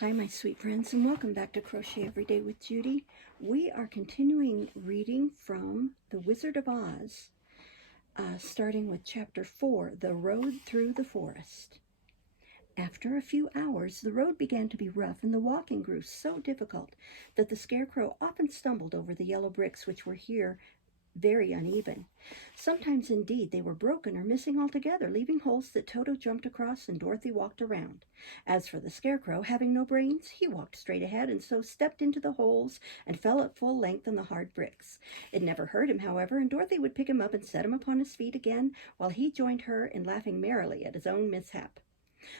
Hi, my sweet friends, and welcome back to Crochet Every Day with Judy. We are continuing reading from The Wizard of Oz, starting with Chapter 4, The Road Through the Forest. After a few hours, the road began to be rough, and the walking grew so difficult that the Scarecrow often stumbled over the yellow bricks which were here very uneven. Sometimes, indeed, they were broken or missing altogether, leaving holes that Toto jumped across and Dorothy walked around. As for the Scarecrow, having no brains, he walked straight ahead and so stepped into the holes and fell at full length on the hard bricks. It never hurt him, however, and Dorothy would pick him up and set him upon his feet again, while he joined her in laughing merrily at his own mishap.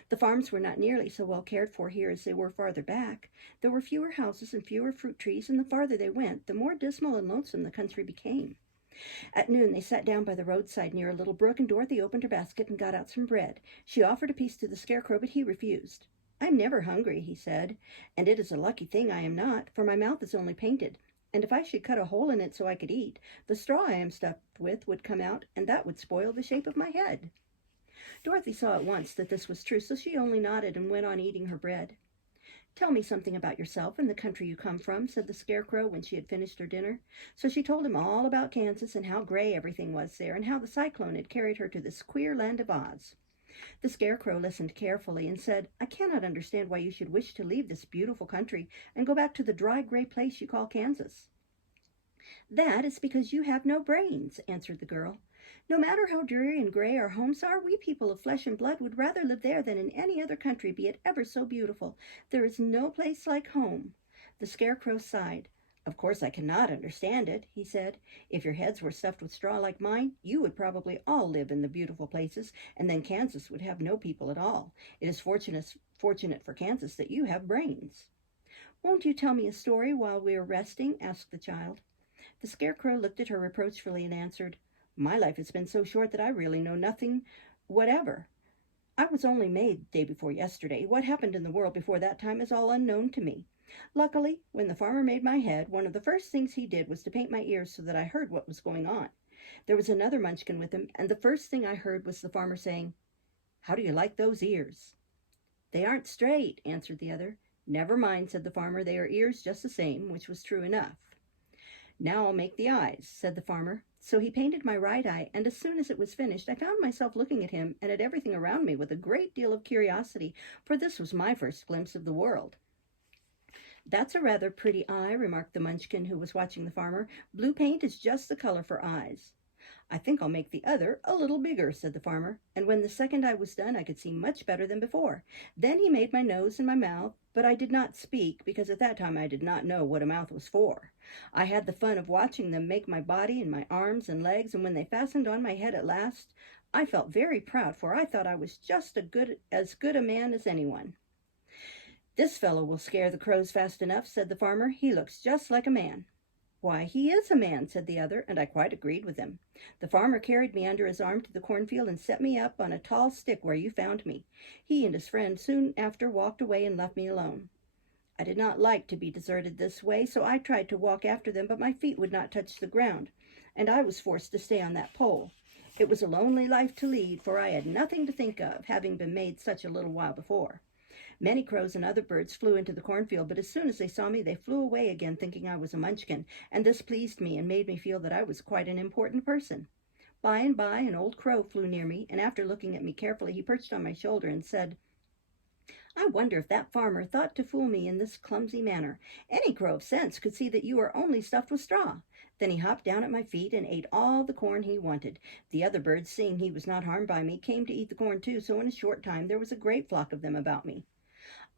The farms were not nearly so well cared for here as they were farther back. There were fewer houses and fewer fruit trees, and the farther they went, the more dismal and lonesome the country became. At noon they sat down by the roadside near a little brook, and Dorothy opened her basket and got out some bread. She offered a piece to the Scarecrow, but he refused. "I'm never hungry," he said, "and it is a lucky thing I am not, for my mouth is only painted, and if I should cut a hole in it so I could eat, the straw I am stuffed with would come out, and that would spoil the shape of my head." Dorothy saw at once that this was true, so she only nodded and went on eating her bread. "Tell me something about yourself and the country you come from," said the Scarecrow when she had finished her dinner. So she told him all about Kansas and how gray everything was there, and how the cyclone had carried her to this queer land of Oz. The Scarecrow listened carefully and said, "I cannot understand why you should wish to leave this beautiful country and go back to the dry, gray place you call Kansas." "That is because you have no brains," answered the girl. "No matter how dreary and gray our homes are, we people of flesh and blood would rather live there than in any other country, be it ever so beautiful. There is no place like home." The Scarecrow sighed. "Of course I cannot understand it," he said. "If your heads were stuffed with straw like mine, you would probably all live in the beautiful places, and then Kansas would have no people at all. It is fortunate for Kansas that you have brains." "Won't you tell me a story while we are resting?" asked the child. The Scarecrow looked at her reproachfully and answered, "My life has been so short that I really know nothing whatever. I was only made day before yesterday. What happened in the world before that time is all unknown to me. Luckily, when the farmer made my head, one of the first things he did was to paint my ears so that I heard what was going on. There was another Munchkin with him, and the first thing I heard was the farmer saying, 'How do you like those ears?' 'They aren't straight,' answered the other. 'Never mind,' said the farmer, 'they are ears just the same,' which was true enough. 'Now I'll make the eyes,' said the farmer. So he painted my right eye, and as soon as it was finished, I found myself looking at him and at everything around me with a great deal of curiosity, for this was my first glimpse of the world." "That's a rather pretty eye," remarked the Munchkin, who was watching the farmer. "Blue paint is just the color for eyes." "I think I'll make the other a little bigger," said the farmer, and when the second eye was done I could see much better than before. Then he made my nose and my mouth, but I did not speak, because at that time I did not know what a mouth was for. I had the fun of watching them make my body and my arms and legs, and when they fastened on my head at last, I felt very proud, for I thought I was just as good a man as anyone. "This fellow will scare the crows fast enough," said the farmer. "He looks just like a man." "Why, he is a man," said the other, and I quite agreed with him. "The farmer carried me under his arm to the cornfield and set me up on a tall stick where you found me. He and his friend soon after walked away and left me alone. I did not like to be deserted this way, so I tried to walk after them, but my feet would not touch the ground, and I was forced to stay on that pole. It was a lonely life to lead, for I had nothing to think of, having been made such a little while before. Many crows and other birds flew into the cornfield, but as soon as they saw me, they flew away again, thinking I was a Munchkin, and this pleased me and made me feel that I was quite an important person. By and by, an old crow flew near me, and after looking at me carefully, he perched on my shoulder and said, 'I wonder if that farmer thought to fool me in this clumsy manner. Any crow of sense could see that you are only stuffed with straw.' Then he hopped down at my feet and ate all the corn he wanted. The other birds, seeing he was not harmed by me, came to eat the corn too, so in a short time there was a great flock of them about me.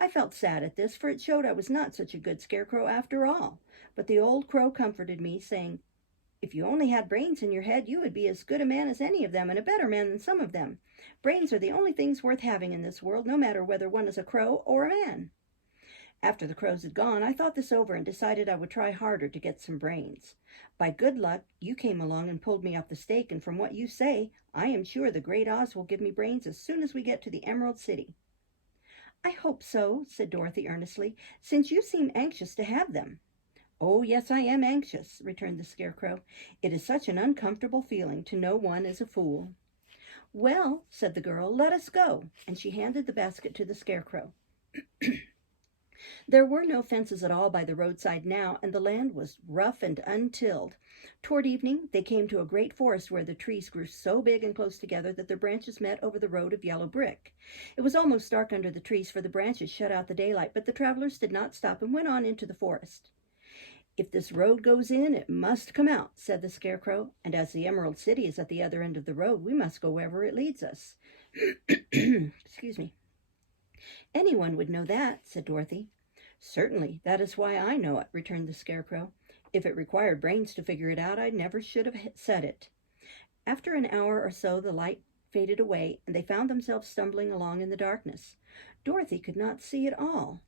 I felt sad at this, for it showed I was not such a good Scarecrow after all. But the old crow comforted me, saying, 'If you only had brains in your head, you would be as good a man as any of them, and a better man than some of them. Brains are the only things worth having in this world, no matter whether one is a crow or a man.' After the crows had gone, I thought this over and decided I would try harder to get some brains. By good luck, you came along and pulled me off the stake, and from what you say, I am sure the great Oz will give me brains as soon as we get to the Emerald City." "I hope so," said Dorothy earnestly, "since you seem anxious to have them." "Oh, yes, I am anxious," returned the Scarecrow. "It is such an uncomfortable feeling to know one is a fool." "Well," said the girl, "let us go," and she handed the basket to the Scarecrow. There were no fences at all by the roadside now, and the land was rough and untilled. Toward evening, they came to a great forest where the trees grew so big and close together that their branches met over the road of yellow brick. It was almost dark under the trees, for the branches shut out the daylight, but the travelers did not stop and went on into the forest. "If this road goes in, it must come out," said the Scarecrow, "and as the Emerald City is at the other end of the road, we must go wherever it leads us." Excuse me. "Anyone would know that," said Dorothy. "Certainly, that is why I know it," returned the Scarecrow. "If it required brains to figure it out, I never should have said it." After an hour or so, the light faded away, and they found themselves stumbling along in the darkness. Dorothy could not see at all,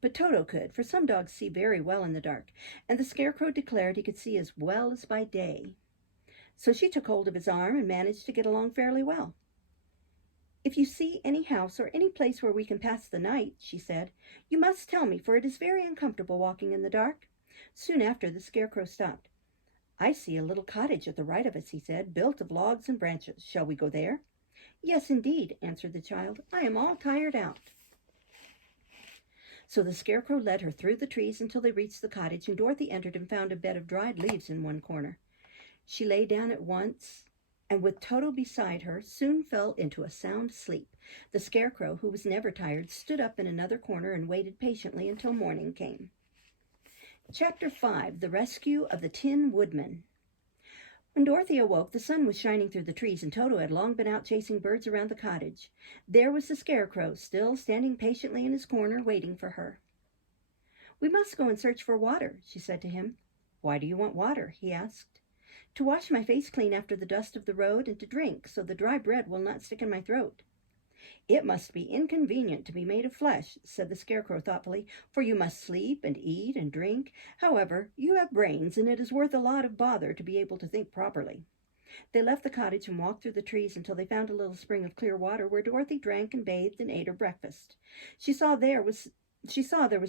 but Toto could, for some dogs see very well in the dark, and the Scarecrow declared he could see as well as by day. So she took hold of his arm and managed to get along fairly well. "If you see any house or any place where we can pass the night," she said, "you must tell me, for it is very uncomfortable walking in the dark." Soon after, the Scarecrow stopped. "I see a little cottage at the right of us," he said, "built of logs and branches. Shall we go there?" "Yes, indeed," answered the child. "I am all tired out." So the Scarecrow led her through the trees until they reached the cottage, and Dorothy entered and found a bed of dried leaves in one corner. She lay down at once, and with Toto beside her, soon fell into a sound sleep. The Scarecrow, who was never tired, stood up in another corner and waited patiently until morning came. Chapter 5. The Rescue of the Tin Woodman. When Dorothy awoke, the sun was shining through the trees, and Toto had long been out chasing birds around the cottage. There was the Scarecrow, still standing patiently in his corner, waiting for her. "We must go and search for water," she said to him. "Why do you want water?" he asked. "To wash my face clean after the dust of the road, and to drink, so the dry bread will not stick in my throat." "It must be inconvenient to be made of flesh," said the Scarecrow thoughtfully, "for you must sleep and eat and drink. However, you have brains, and it is worth a lot of bother to be able to think properly." They left the cottage and walked through the trees until they found a little spring of clear water, where Dorothy drank and bathed and ate her breakfast. She saw there was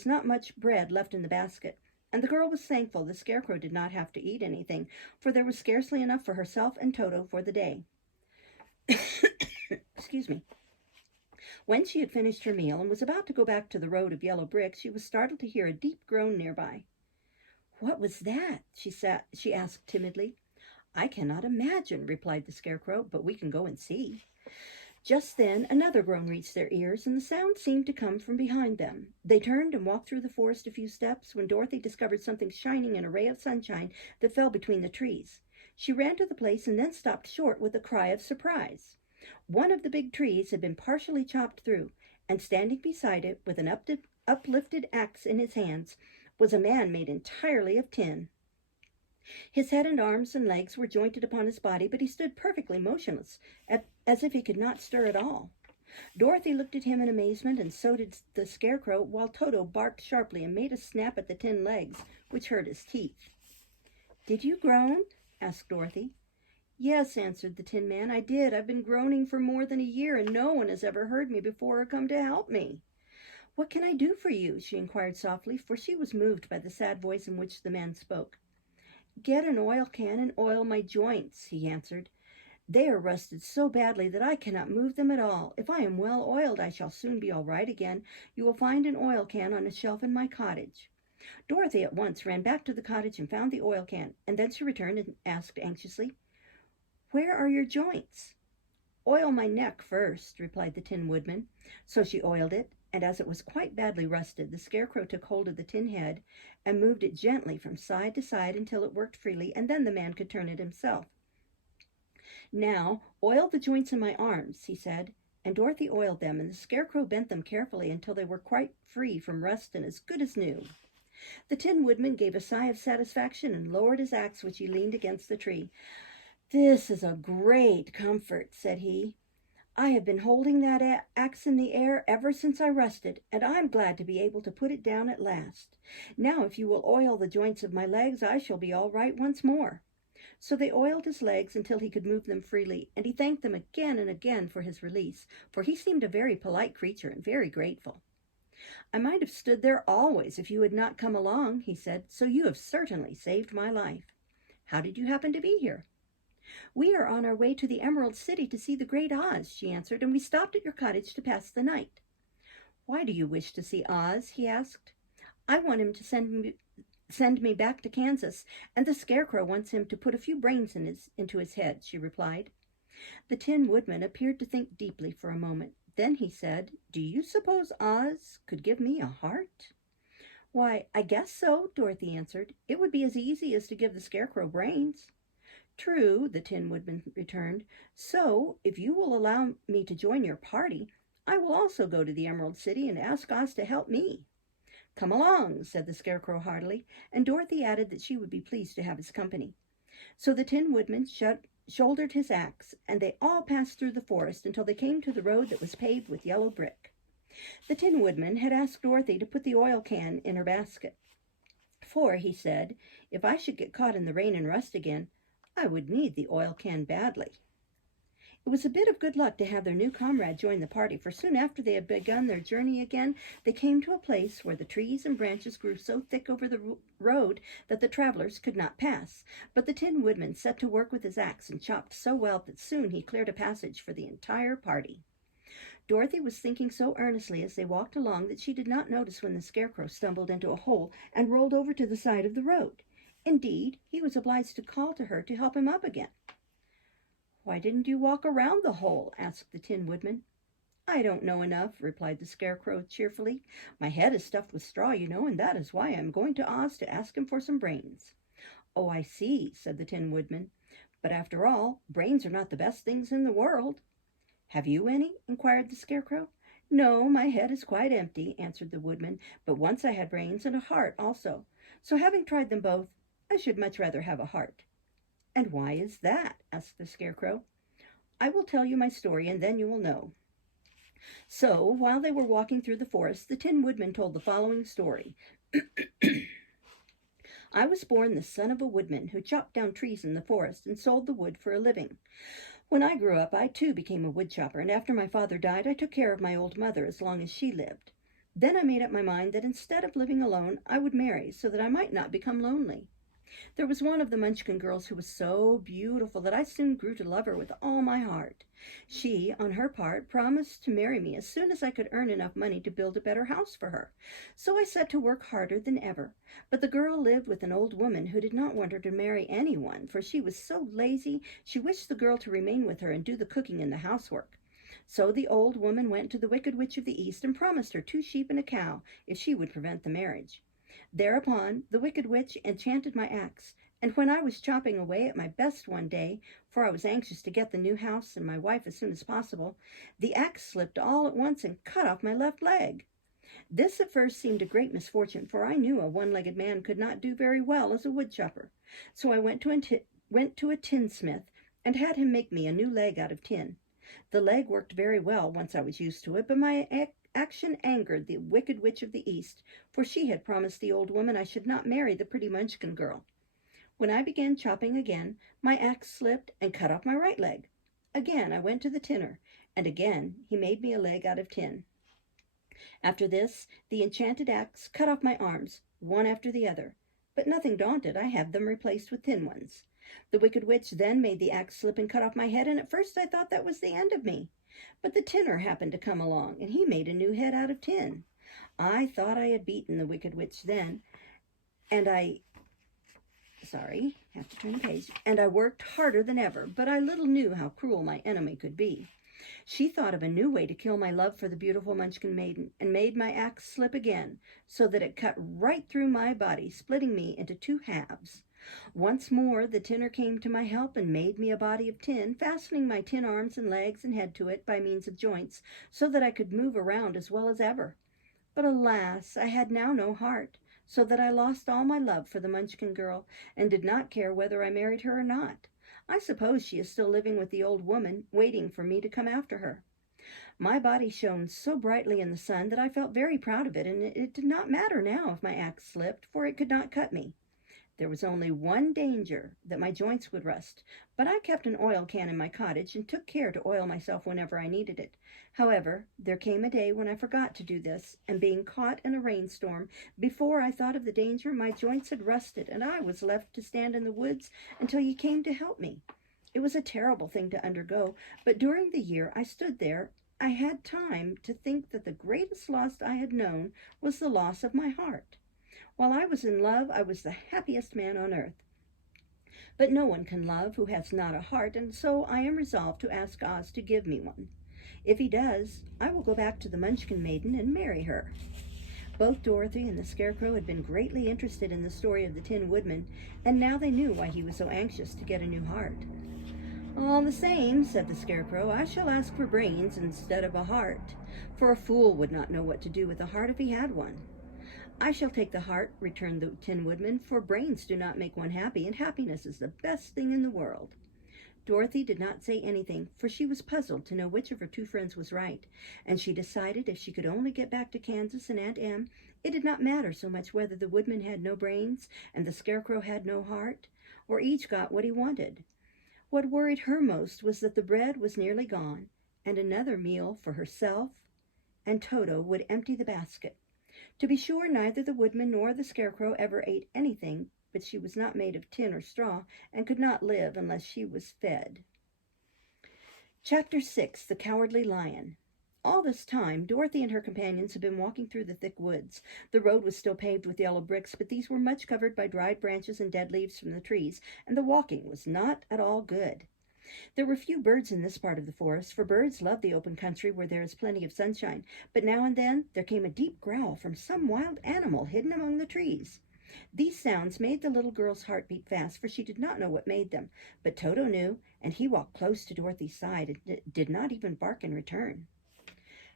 not much bread left in the basket, and the girl was thankful the Scarecrow did not have to eat anything, for there was scarcely enough for herself and Toto for the day. Excuse me. When she had finished her meal and was about to go back to the road of yellow bricks, she was startled to hear a deep groan nearby. "What was that?" she asked timidly. "I cannot imagine," replied the Scarecrow, "but we can go and see." Just then another groan reached their ears, and the sound seemed to come from behind them. They turned and walked through the forest a few steps when Dorothy discovered something shining in a ray of sunshine that fell between the trees. She ran to the place and then stopped short with a cry of surprise. One of the big trees had been partially chopped through, and standing beside it with an uplifted axe in his hands was a man made entirely of tin. His head and arms and legs were jointed upon his body, but he stood perfectly motionless, as if he could not stir at all. Dorothy looked at him in amazement, and so did the Scarecrow, while Toto barked sharply and made a snap at the tin legs, which hurt his teeth. "Did you groan?" asked Dorothy. "Yes," answered the Tin Man, "I did. I've been groaning for more than a year, and no one has ever heard me before or come to help me." "What can I do for you?" she inquired softly, for she was moved by the sad voice in which the man spoke. "Get an oil can and oil my joints," he answered. "They are rusted so badly that I cannot move them at all. If I am well oiled, I shall soon be all right again. You will find an oil can on a shelf in my cottage." Dorothy at once ran back to the cottage and found the oil can, and then she returned and asked anxiously, "Where are your joints?" "Oil my neck first," replied the Tin Woodman. So she oiled it, and as it was quite badly rusted, the Scarecrow took hold of the tin head and moved it gently from side to side until it worked freely, and then the man could turn it himself. "Now, oil the joints in my arms," he said, and Dorothy oiled them, and the Scarecrow bent them carefully until they were quite free from rust and as good as new. The Tin Woodman gave a sigh of satisfaction and lowered his axe, which he leaned against the tree. "This is a great comfort," said he. "I have been holding that axe in the air ever since I rusted, and I'm glad to be able to put it down at last. Now, if you will oil the joints of my legs, I shall be all right once more." So they oiled his legs until he could move them freely, and he thanked them again and again for his release, for he seemed a very polite creature and very grateful. "I might have stood there always if you had not come along," he said, "so you have certainly saved my life. How did you happen to be here?" "We are on our way to the Emerald City to see the Great Oz," she answered, "and we stopped at your cottage to pass the night." "Why do you wish to see Oz?" he asked. I want him to send me back to Kansas, and the Scarecrow wants him to put a few brains into his head," she replied. The Tin Woodman appeared to think deeply for a moment. Then he said, "Do you suppose Oz could give me a heart?" "Why, I guess so," Dorothy answered. "It would be as easy as to give the Scarecrow brains." "True," the Tin Woodman returned. "So, if you will allow me to join your party, I will also go to the Emerald City and ask Oz to help me." "Come along," said the Scarecrow heartily, and Dorothy added that she would be pleased to have his company. So the Tin Woodman shouldered his axe, and they all passed through the forest until they came to the road that was paved with yellow brick. The Tin Woodman had asked Dorothy to put the oil can in her basket. "For," he said, "if I should get caught in the rain and rust again, I would need the oil can badly." It was a bit of good luck to have their new comrade join the party, for soon after they had begun their journey again, they came to a place where the trees and branches grew so thick over the road that the travelers could not pass. But the Tin Woodman set to work with his axe and chopped so well that soon he cleared a passage for the entire party. Dorothy was thinking so earnestly as they walked along that she did not notice when the Scarecrow stumbled into a hole and rolled over to the side of the road. Indeed, he was obliged to call to her to help him up again. "Why didn't you walk around the hole?" asked the Tin Woodman. "I don't know enough," replied the Scarecrow cheerfully. "My head is stuffed with straw, you know, and that is why I am going to Oz to ask him for some brains." "Oh, I see," said the Tin Woodman. "But after all, brains are not the best things in the world." "Have you any?" inquired the Scarecrow. "No, my head is quite empty," answered the Woodman, "but once I had brains and a heart also. So having tried them both, I should much rather have a heart." "And why is that?" asked the Scarecrow. "I will tell you my story, and then you will know." So, while they were walking through the forest, the Tin Woodman told the following story. "I was born the son of a woodman who chopped down trees in the forest and sold the wood for a living. When I grew up, I too became a woodchopper, and after my father died, I took care of my old mother as long as she lived. Then I made up my mind that instead of living alone, I would marry so that I might not become lonely. There was one of the Munchkin girls who was so beautiful that I soon grew to love her with all my heart. She, on her part, promised to marry me as soon as I could earn enough money to build a better house for her. So I set to work harder than ever. But the girl lived with an old woman who did not want her to marry anyone, for she was so lazy she wished the girl to remain with her and do the cooking and the housework. So the old woman went to the Wicked Witch of the East and promised her 2 sheep and a cow if she would prevent the marriage. Thereupon the Wicked Witch enchanted my axe, and when I was chopping away at my best one day, for I was anxious to get the new house and my wife as soon as possible, the axe slipped all at once and cut off my left leg. This at first seemed a great misfortune, for I knew a one-legged man could not do very well as a woodchopper. So I went to a tinsmith and had him make me a new leg out of tin. The leg worked very well once I was used to it, but my action angered the Wicked Witch of the East, for she had promised the old woman I should not marry the pretty Munchkin girl. When I began chopping again, my axe slipped and cut off my right leg. Again I went to the tinner, and again he made me a leg out of tin. After this, the enchanted axe cut off my arms, one after the other, but nothing daunted, I had them replaced with tin ones. The Wicked Witch then made the axe slip and cut off my head, and at first I thought that was the end of me. But the tinner happened to come along, and he made a new head out of tin. I thought I had beaten the Wicked Witch then, and I worked harder than ever, but I little knew how cruel my enemy could be. She thought of a new way to kill my love for the beautiful Munchkin maiden, and made my axe slip again, so that it cut right through my body, splitting me into 2 halves. Once more the tinner came to my help and made me a body of tin, fastening my tin arms and legs and head to it by means of joints, so that I could move around as well as ever. But alas, I had now no heart, so that I lost all my love for the Munchkin girl, and did not care whether I married her or not. I suppose she is still living with the old woman, waiting for me to come after her. My body shone so brightly in the sun that I felt very proud of it, and it did not matter now if my axe slipped, for it could not cut me. There was only one danger, that my joints would rust, but I kept an oil can in my cottage and took care to oil myself whenever I needed it. However, there came a day when I forgot to do this, and being caught in a rainstorm, before I thought of the danger, my joints had rusted, and I was left to stand in the woods until you came to help me. It was a terrible thing to undergo, but during the year I stood there, I had time to think that the greatest loss I had known was the loss of my heart. While I was in love, I was the happiest man on earth. But no one can love who has not a heart, and so I am resolved to ask Oz to give me one. If he does, I will go back to the Munchkin Maiden and marry her." Both Dorothy and the Scarecrow had been greatly interested in the story of the Tin Woodman, and now they knew why he was so anxious to get a new heart. "All the same," said the Scarecrow, "I shall ask for brains instead of a heart, for a fool would not know what to do with a heart if he had one." "I shall take the heart," returned the Tin Woodman, "for brains do not make one happy, and happiness is the best thing in the world." Dorothy did not say anything, for she was puzzled to know which of her two friends was right, and she decided if she could only get back to Kansas and Aunt Em, it did not matter so much whether the Woodman had no brains and the Scarecrow had no heart, or each got what he wanted. What worried her most was that the bread was nearly gone, and another meal for herself and Toto would empty the basket. To be sure, neither the Woodman nor the Scarecrow ever ate anything, but she was not made of tin or straw, and could not live unless she was fed. Chapter 6. The Cowardly Lion. All this time, Dorothy and her companions had been walking through the thick woods. The road was still paved with yellow bricks, but these were much covered by dried branches and dead leaves from the trees, and the walking was not at all good. There were few birds in this part of the forest, for birds love the open country where there is plenty of sunshine, but now and then there came a deep growl from some wild animal hidden among the trees. These sounds made the little girl's heart beat fast, for she did not know what made them, but Toto knew, and he walked close to Dorothy's side and did not even bark in return.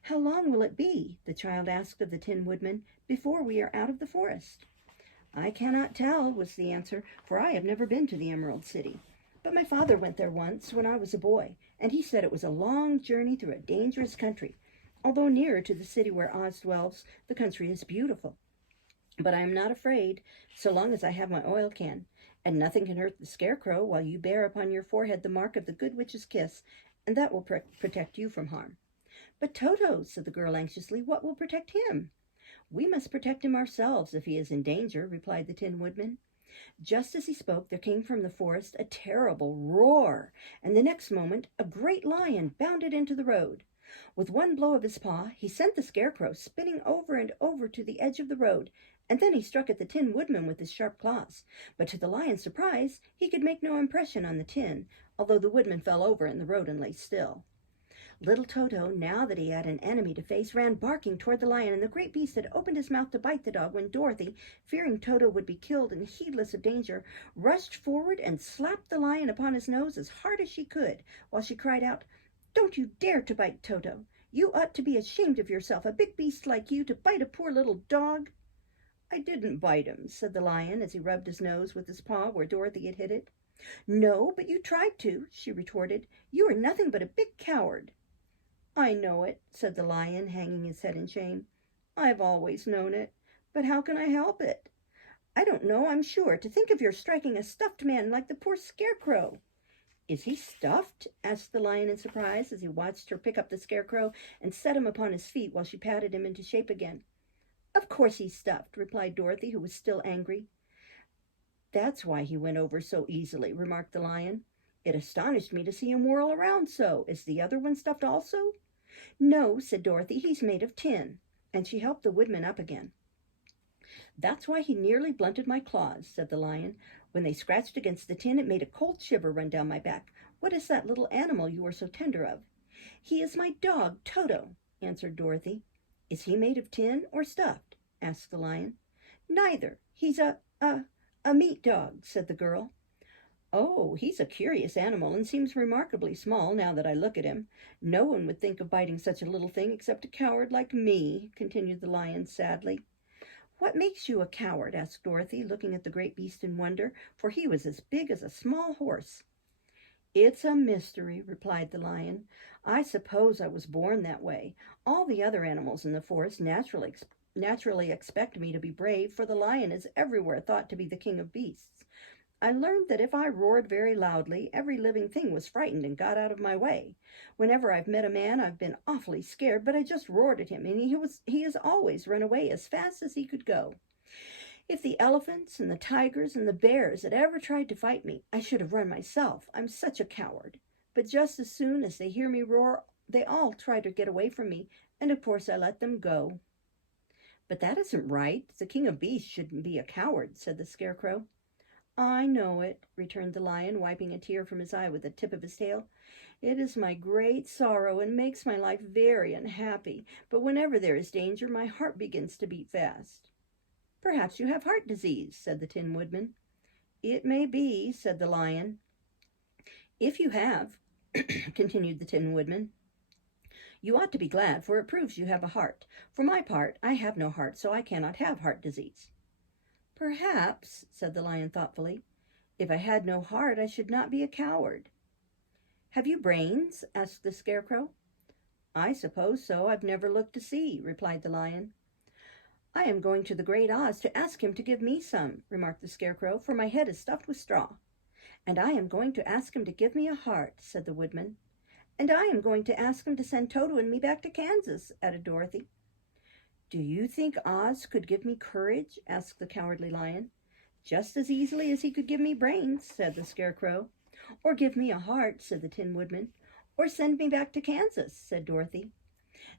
"How long will it be," the child asked of the Tin Woodman, "before we are out of the forest?" "I cannot tell," was the answer, "for I have never been to the Emerald City. But my father went there once when I was a boy, and he said it was a long journey through a dangerous country. Although nearer to the city where Oz dwells, the country is beautiful. But I am not afraid, so long as I have my oil can, and nothing can hurt the Scarecrow while you bear upon your forehead the mark of the Good Witch's kiss, and that will protect you from harm." "But Toto," said the girl anxiously, "what will protect him?" "We must protect him ourselves if he is in danger," replied the Tin Woodman. Just as he spoke, there came from the forest a terrible roar, and the next moment a great lion bounded into the road. With one blow of his paw, he sent the Scarecrow spinning over and over to the edge of the road, and then he struck at the Tin Woodman with his sharp claws. But to the lion's surprise, he could make no impression on the tin, although the Woodman fell over in the road and lay still. Little Toto, now that he had an enemy to face, ran barking toward the lion, and the great beast had opened his mouth to bite the dog when Dorothy, fearing Toto would be killed and heedless of danger, rushed forward and slapped the lion upon his nose as hard as she could, while she cried out, "Don't you dare to bite Toto! You ought to be ashamed of yourself, a big beast like you, to bite a poor little dog." "I didn't bite him," said the lion as he rubbed his nose with his paw where Dorothy had hit it. "No, but you tried to," she retorted. "You are nothing but a big coward." "I know it," said the lion, hanging his head in shame. "I've always known it, but how can I help it? I don't know, I'm sure. To think of your striking a stuffed man like the poor Scarecrow." "Is he stuffed?" asked the lion in surprise as he watched her pick up the Scarecrow and set him upon his feet while she patted him into shape again. "Of course he's stuffed," replied Dorothy, who was still angry. "That's why he went over so easily," remarked the lion. "It astonished me to see him whirl around so. Is the other one stuffed also?" "No," said Dorothy, "he's made of tin," and she helped the Woodman up again. "That's why he nearly blunted my claws," said the lion. "When they scratched against the tin, it made a cold shiver run down my back. What is that little animal you are so tender of?" "He is my dog, Toto," answered Dorothy. "Is he made of tin or stuffed?" asked the lion. "Neither. He's a meat dog," said the girl. "Oh, he's a curious animal and seems remarkably small now that I look at him. No one would think of biting such a little thing except a coward like me," continued the lion sadly. "What makes you a coward?" asked Dorothy, looking at the great beast in wonder, for he was as big as a small horse. "It's a mystery," replied the lion. "I suppose I was born that way. All the other animals in the forest naturally expect me to be brave, for the lion is everywhere thought to be the king of beasts. I learned that if I roared very loudly, every living thing was frightened and got out of my way. Whenever I've met a man, I've been awfully scared, but I just roared at him, and he has always run away as fast as he could go. If the elephants and the tigers and the bears had ever tried to fight me, I should have run myself. I'm such a coward. But just as soon as they hear me roar, they all try to get away from me, and of course I let them go." But that isn't right. The king of beasts shouldn't be a coward, said the Scarecrow. I know it, returned the Lion, wiping a tear from his eye with the tip of his tail. It is my great sorrow and makes my life very unhappy, but whenever there is danger, my heart begins to beat fast. Perhaps you have heart disease, said the Tin Woodman. It may be, said the Lion. If you have, continued the Tin Woodman, you ought to be glad, for it proves you have a heart. For my part, I have no heart, so I cannot have heart disease. Perhaps, said the Lion thoughtfully, if I had no heart, I should not be a coward. Have you brains? Asked the Scarecrow. I suppose so. I've never looked to see, replied the Lion. I am going to the Great Oz to ask him to give me some, remarked the Scarecrow, for my head is stuffed with straw. And I am going to ask him to give me a heart, said the Woodman. And I am going to ask him to send Toto and me back to Kansas, added Dorothy. Do you think Oz could give me courage? Asked the Cowardly Lion. Just as easily as he could give me brains, said the Scarecrow. Or give me a heart, said the Tin Woodman. Or send me back to Kansas, said Dorothy.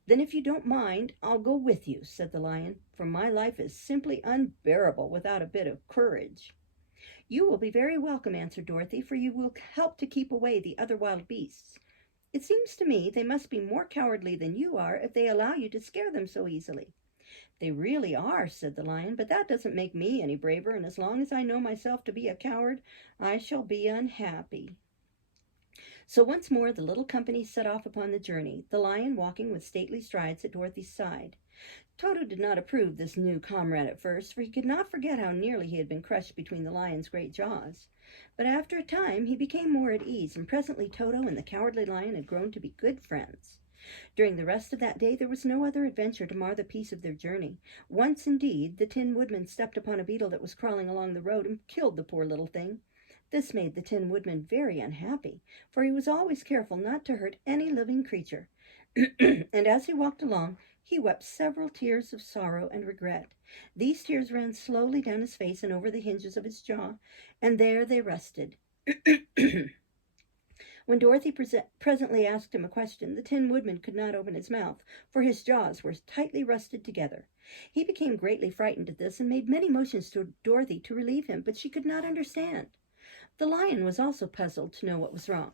Then if you don't mind, I'll go with you, said the Lion, for my life is simply unbearable without a bit of courage. You will be very welcome, answered Dorothy, for you will help to keep away the other wild beasts. It seems to me they must be more cowardly than you are if they allow you to scare them so easily. They really are, said the Lion, but that doesn't make me any braver, and as long as I know myself to be a coward, I shall be unhappy. So once more the little company set off upon the journey, the Lion walking with stately strides at Dorothy's side. Toto did not approve this new comrade at first, for he could not forget how nearly he had been crushed between the Lion's great jaws. But after a time he became more at ease, and presently Toto and the Cowardly Lion had grown to be good friends. During the rest of that day there was no other adventure to mar the peace of their journey. Once, indeed, the Tin Woodman stepped upon a beetle that was crawling along the road and killed the poor little thing. This made the Tin Woodman very unhappy, for he was always careful not to hurt any living creature. And as he walked along, he wept several tears of sorrow and regret. These tears ran slowly down his face and over the hinges of his jaw, and there they rested. When Dorothy presently asked him a question, the Tin Woodman could not open his mouth, for his jaws were tightly rusted together. He became greatly frightened at this and made many motions to Dorothy to relieve him, but she could not understand. The Lion was also puzzled to know what was wrong.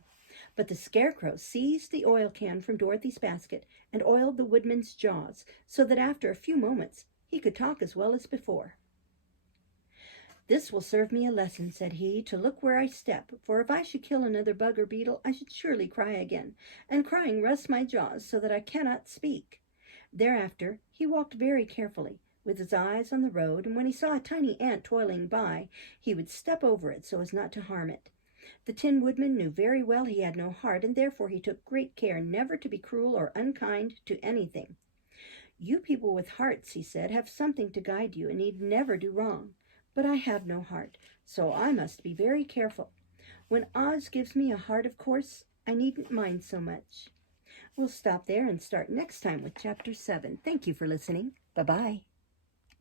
But the Scarecrow seized the oil can from Dorothy's basket and oiled the Woodman's jaws, so that after a few moments he could talk as well as before. This will serve me a lesson, said he, to look where I step, for if I should kill another bug or beetle, I should surely cry again, and crying rusts my jaws so that I cannot speak. Thereafter he walked very carefully, with his eyes on the road, and when he saw a tiny ant toiling by, he would step over it so as not to harm it. The Tin Woodman knew very well he had no heart, and therefore he took great care never to be cruel or unkind to anything. You people with hearts, he said, have something to guide you and need never do wrong. But I have no heart, so I must be very careful. When Oz gives me a heart, of course, I needn't mind so much. We'll stop there and start next time with Chapter 7. Thank you for listening. Bye-bye.